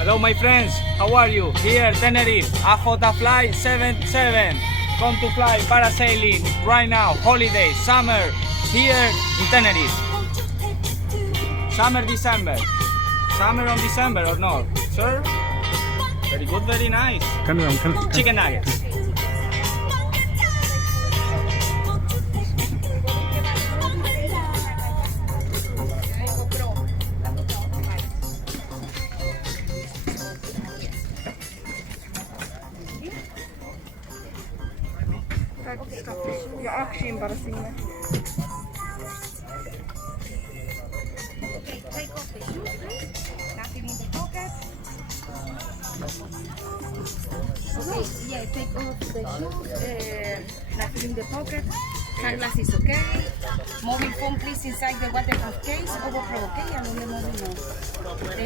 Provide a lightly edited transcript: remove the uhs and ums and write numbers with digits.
Hello my friends, how are you? Here Tenerife, AJ Fly 77. Come to fly parasailing right now, holiday, summer, here in Tenerife. Summer, December. Summer on December or not? Sir? Very good, very nice. Chicken nuggets. Jag har aktier bara sinne. Okay, take off the shoes, please. Nothing in the pocket. Okay, yeah, take off the shoes. Nothing in the pocket. Sunglasses, okay. Mobile phone, please, inside the waterproof case. Overflow, okay. And then the mobile phone.